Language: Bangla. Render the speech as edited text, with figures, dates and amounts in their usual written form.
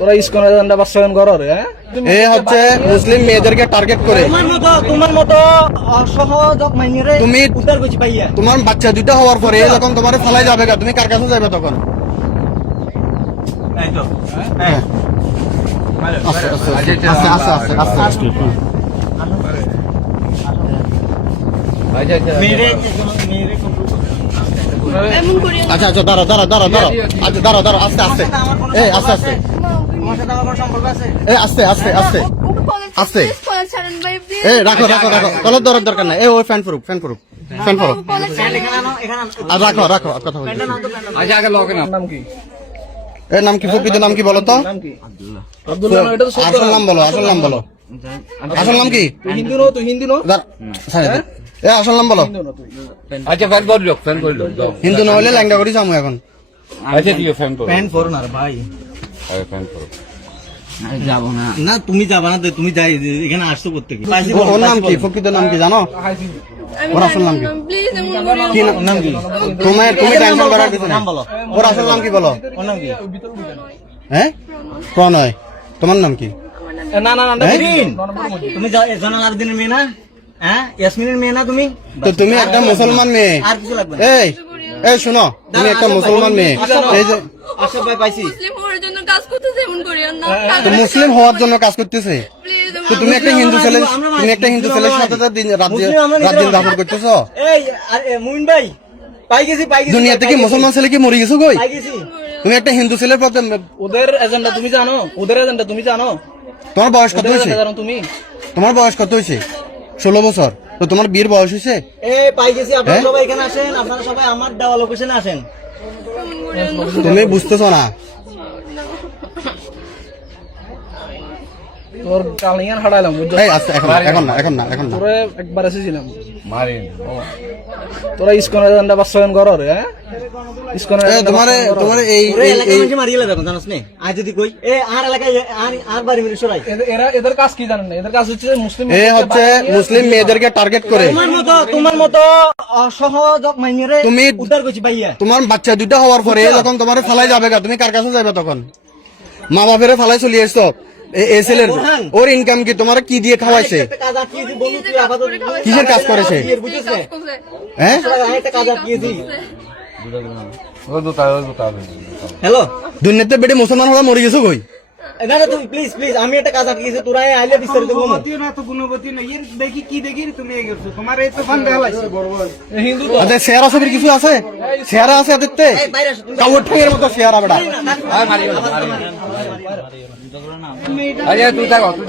তোরা ইসকনের এজেন্ডা বাস্তবায়ন করো রে, হ্যাঁ? এ হচ্ছে মুসলিম মেয়েদেরকে টার্গেট করে তোমার মতো অসহযোগ মাইনেরে তুমি উদ্ধার করছি পাইয়া। তোমার বাচ্চা দুইটা হওয়ার পরে যখন তোমার ফেলাই যাবে গা, তুমি কার কাছে যাবে তখন? এই তো হ্যাঁ। আস্তে আস্তে আস্তে আস্তে আস্তে আস্তে আস্তে। মেরে মেরে এমন করিও না। আচ্ছা আচ্ছা দাঁড়া দাঁড়া দাঁড়া দাঁড়া আচ্ছা দাঁড়া দাঁড়া আস্তে আস্তে এই আস্তে আস্তে তোমার সাথে আমার কোনো সম্পর্ক আছে? এই আস্তে আস্তে আস্তে ওকে কলেজ আস্তে। কলেজ ছাড়েন ভাই প্লিজ। এই রাখো রাখো রাখো কলের দরকার দরকার নাই। এই ওই fan proof fan proof fan proof college ছাড়েন। এখানে আনো, এখানে আনো। আর রাখো রাখো কথা বলি। আচ্ছা আগে লগইন নাম কি? এর নাম কি? প্রকৃত নাম কি বলো তো? নাম কি? আব্দুল্লাহ। এটা তো সত্য আসল নাম বলো, আসল নাম বলো। আসল নাম কি? তুই হিন্দু নো, তুই হিন্দু নো? এ আসল নাম বলো। হিন্দু নো তুই? আচ্ছা ফ্যান করে লোক ফ্যান করে লোক দাও। হিন্দু না হলে ল্যাংডা করি যাবো এখন। আচ্ছা ঠিক আছে ফ্যান করো প্যান ফোর না রে ভাই। আরে ফ্যান করো। যাব না না, তুমি যাবা না, তুমি যাই এখানে আসছো করতে কি? ওর নাম কি? প্রকৃত নাম কি জানো? আমি ওর আসল নাম কি? প্লিজ এমন করিও কি না। নাম কি? তুমি টেনশন করার কিছু নাম নেই। বলো। ওর আসল নাম কি বলো? ওর নাম কি? হ্যাঁ প্রণয়। তোমার নাম কি? না না না হ্যাঁ? তুমি জানাল আবেদিনের মেয়ে না? হ্যাঁ, ইয়াসমিনের মেয়ে না তুমি? তো তুমি একটা মুসলমান মেয়ে। আর কিছু লাগবে না। এই এই শোনো, তুমি একটা মুসলমান মেয়ে। এই যে আশরাফ ভাই পাইছি। মুসলিম হওয়ার জন্য কাজ করতেছে এমন করিও না। তো মুসলিম হওয়ার জন্য কাজ করতেছে, প্লিজ তো তুমি একটা হিন্দু ছেলে, তুমি একটা হিন্দু ছেলের সাথে তো রাত দিন দাপট করতেছো। এই আর মুমিন ভাই পাই গেছি দুনিয়া থেকে মুসলমান ছেলে কি মরে গেছো কই? পাই গেছি। তুমি একটা হিন্দু ছেলের পথে, ওদের এজেন্ডা তুমি জানো? ওদের এজেন্ডা তুমি জানো? তোমার বয়স কত ওদের হয়েছে? এজেন্ডা জানো তুমি? তোমার বয়স কত হয়েছে? 16 বছর। তো তোমার বিয়ের বয়স হয়েছে? এই পাই গেছি, আপনারা হ্যাঁ? সবাই এখানে আসেন, আপনারা সবাই আমার দেওয়া লোকেশনে আসেন। এমন করিও না। তুমি বুঝতেছো না। তোর কালিয়ান হারাইলাম বুঝছো? এই আচ্ছা এখন এখন না এখন না এখন না। তোরে একবার এসেছিলাম। মারিন তোরা ইসকনের এজেন্ডা বাস্তবায়ন করো রে, হ্যাঁ? ইসকনের এ তোমারে তোমারে এই ওরে এই এলাকায় এই মানুষ মারিয়ে লাগবে জানোস নে? আজ যদি কই এ আর এলাকায় আর বাড়ি মিলে সরাই। এদের কাজ কি জানেন না? এদের কাজ হচ্ছে মুসলিম এ হচ্ছে মুসলিম মেয়েদেরকে টার্গেট করে তোমার মতো অসহযোগ মাইনেরে তুমি উদ্ধার করছি পাইয়া। তোমার বাচ্চা দুইটা হওয়ার পরে যখন তোমার ফেলাই যাবে গা, তুমি কার কাছে যাবে তখন? মা বাপের ফেলাই চলে এসছো। এই ছেলের ওর ইনকাম কি? তোমার কি দিয়ে খাওয়াইছে? একটা কাজ আটকিয়েছি বন্ধু, তুই আপাতত কিসের কাজ করেছে? বুঝেছ কাজ করছে। হ্যাঁ একটা কাজ আটকিয়েছি। ও দুটা হ্যালো, দুনিয়াতে বেটে মুসলমান হওয়া মরে গেছো কই? না না তুমি প্লিজ প্লিজ, আমি একটা কাজ আটকিয়েছি, তোরা আইলে বিস্তারিত বলবো। হিন্দু তো আচ্ছা চেহারা ছবির কিছু আছে? চেহারা আছে এদেরতে? বাইরে আসো তুমি। কাউর ঠেঙের মতো চেহারা বেটা। আচ্ছা তুই থাকো তুই